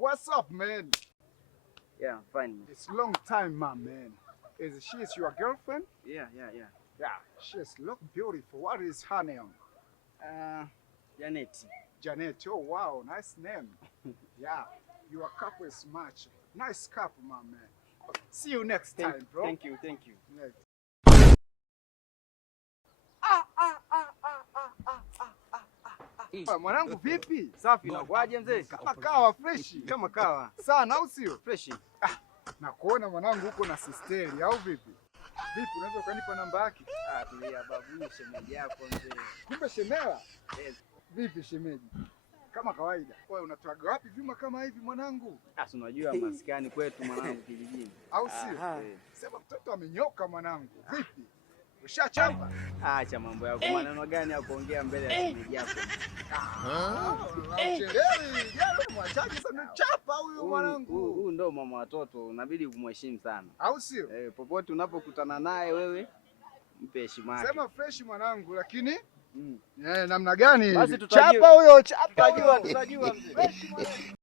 What's up, man? Yeah, I'm fine. It's a long time, my man. Is she your girlfriend? Yeah. Yeah, she's look beautiful. What is her name? Janet. Janet. Oh, wow, nice name. Yeah, your couple is much. Nice couple, my man. See you next time, bro. Thank you. Next. Mwanangu vipi? Safi, inakuaje mzee? Kama kawa fresh. Kama kawa. Sana au sio? Fresh. Na kuona mwanangu huko na sisteri au vipi? Vipi, unaweza ukanipa namba yake? Tulia babu, ni shemeji yako mzee. Kumbe shemela? Yes. Vipi shemeji? Kama kawaida. Wewe unatoaga wapi vyuma kama hivi mwanangu? Si unajua maskani kwetu mwanangu kijijini. Au sio? Sema mtoto amenyoka mwanangu. Vipi? Ushachapa? Acha mambo yako. Maneno gani ya kuongea mbele ya shemeji yako? Chelewi, jana mwachaji sana chapa huyu mwanangu. Huyu ndo mama watoto, unabidi kumheshimu sana. Au sio? Popote unapokutana naye wewe mpe heshima yake. Sema fresh mwanangu, lakini namna gani? Basi chapa huyo, chapa. Tutajua mzee.